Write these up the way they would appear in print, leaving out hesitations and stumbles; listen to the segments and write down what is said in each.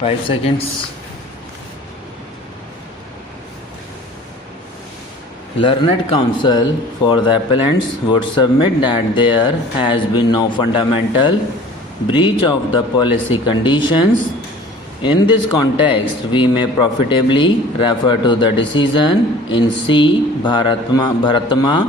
5 seconds. Learned counsel for the appellants would submit that there has been no fundamental breach of the policy conditions. In this context, we may profitably refer to the decision in C. Bharatma,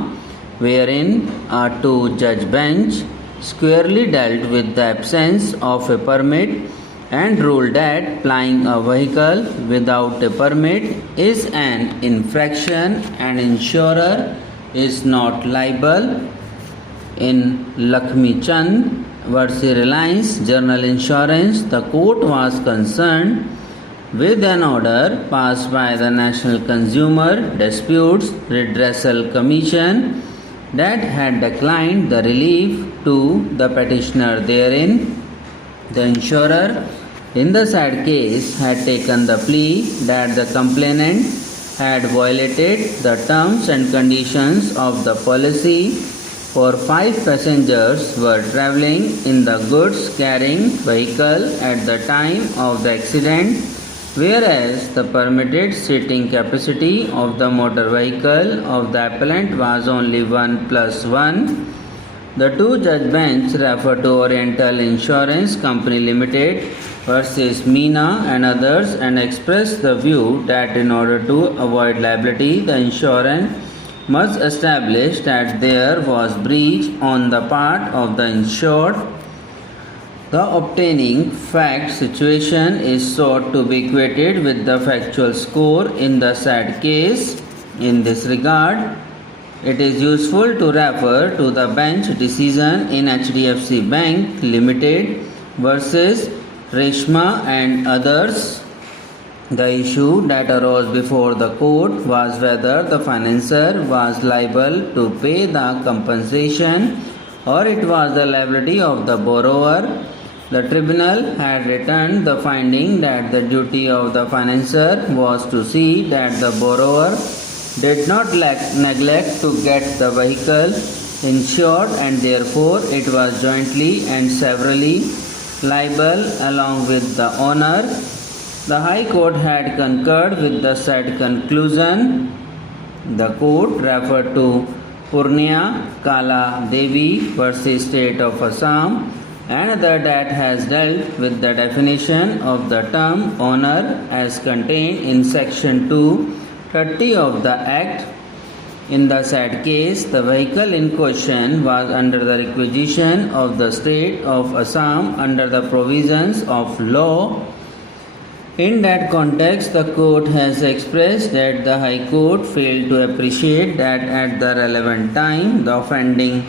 wherein a two-judge bench squarely dealt with the absence of a permit and ruled that plying a vehicle without a permit is an infraction and insurer is not liable. In Lakshmi Chand versus Reliance General Insurance, the court was concerned with an order passed by the National Consumer Disputes Redressal Commission that had declined the relief to the petitioner therein. The insurer in the said case had taken the plea that the complainant had violated the terms and conditions of the policy, for 5 passengers were travelling in the goods carrying vehicle at the time of the accident, whereas the permitted seating capacity of the motor vehicle of the appellant was only 1 + 1. The two-judge bench referred to Oriental Insurance Company Limited versus Meena and others and expressed the view that in order to avoid liability, the insurer must establish that there was breach on the part of the insured. The obtaining fact situation is sought to be equated with the factual score in the said case. In this regard, it is useful to refer to the bench decision in HDFC Bank Limited versus Reshma and others. The issue that arose before the court was whether the financier was liable to pay the compensation or it was the liability of the borrower. The tribunal had returned the finding that the duty of the financier was to see that the borrower did not neglect to get the vehicle insured, and therefore it was jointly and severally liable along with the owner. The High Court had concurred with the said conclusion. The court referred to Purnia Kala Devi versus State of Assam, another that has dealt with the definition of the term owner as contained in section 230 of the Act. In the said case, the vehicle in question was under the requisition of the State of Assam under the provisions of law. In that context, the court has expressed that the High Court failed to appreciate that at the relevant time, the offending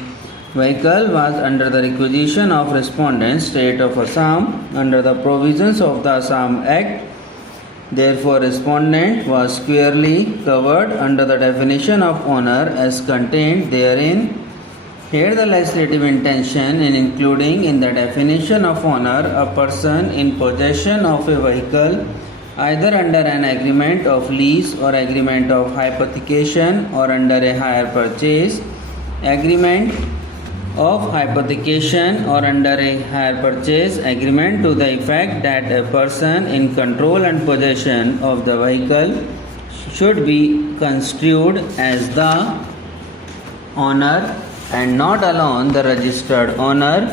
vehicle was under the requisition of respondent State of Assam under the provisions of the Assam Act. Therefore, respondent was squarely covered under the definition of owner as contained therein. Here the legislative intention in including in the definition of owner a person in possession of a vehicle either under an agreement of lease or agreement of hypothecation or under a hire purchase agreement of hypothecation or under a hire purchase agreement to the effect that a person in control and possession of the vehicle should be construed as the owner and not alone the registered owner.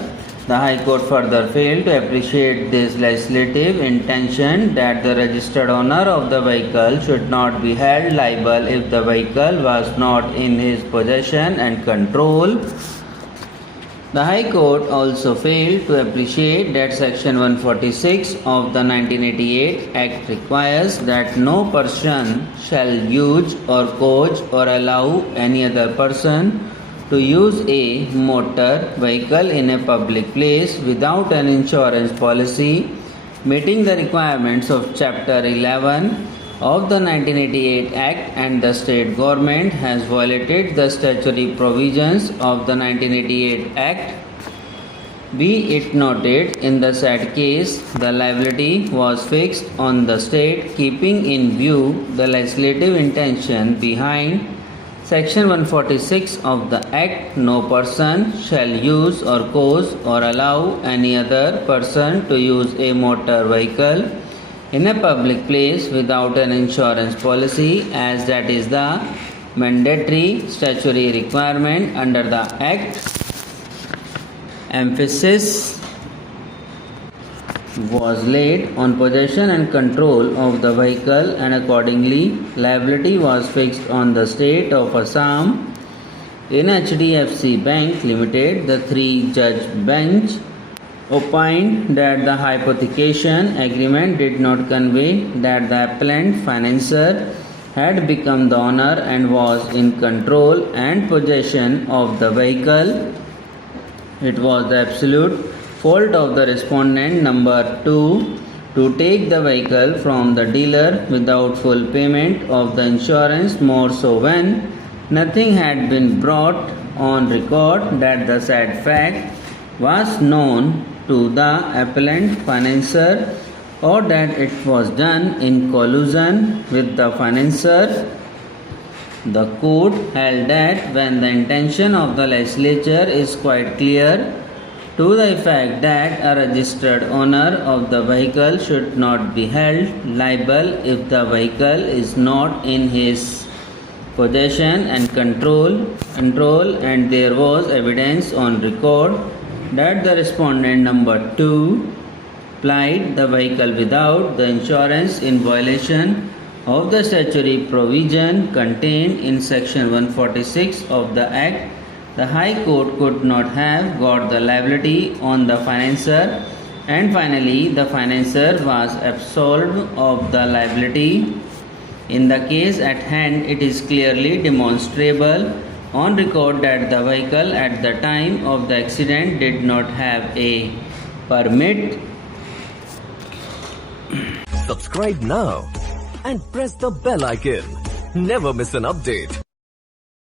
The High Court further failed to appreciate this legislative intention that the registered owner of the vehicle should not be held liable if the vehicle was not in his possession and control. The High Court also failed to appreciate that Section 146 of the 1988 Act requires that no person shall use or coach or allow any other person to use a motor vehicle in a public place without an insurance policy meeting the requirements of Chapter 11 of the 1988 Act, and the state government has violated the statutory provisions of the 1988 Act. Be it noted, in the said case, the liability was fixed on the state, keeping in view the legislative intention behind Section 146 of the Act. No person shall use or cause or allow any other person to use a motor vehicle in a public place without an insurance policy, as that is the mandatory statutory requirement under the Act. Emphasis was laid on possession and control of the vehicle, and accordingly liability was fixed on the state of Assam. In HDFC Bank Limited, the three-judge bench opined that the hypothecation agreement did not convey that the appellant financier had become the owner and was in control and possession of the vehicle. It was the absolute fault of the respondent number 2 to take the vehicle from the dealer without full payment of the insurance, more so when nothing had been brought on record that the said fact was known to the appellant financier or that it was done in collusion with the financier. The court held that when the intention of the legislature is quite clear to the effect that a registered owner of the vehicle should not be held liable if the vehicle is not in his possession and control, and there was evidence on record that the respondent number 2 plied the vehicle without the insurance in violation of the statutory provision contained in section 146 of the Act. The High Court could not have got the liability on the financier, and finally the financier was absolved of the liability. In the case at hand, it is clearly demonstrable on record that the vehicle at the time of the accident did not have a permit. Subscribe now and press the bell icon. Never miss an update.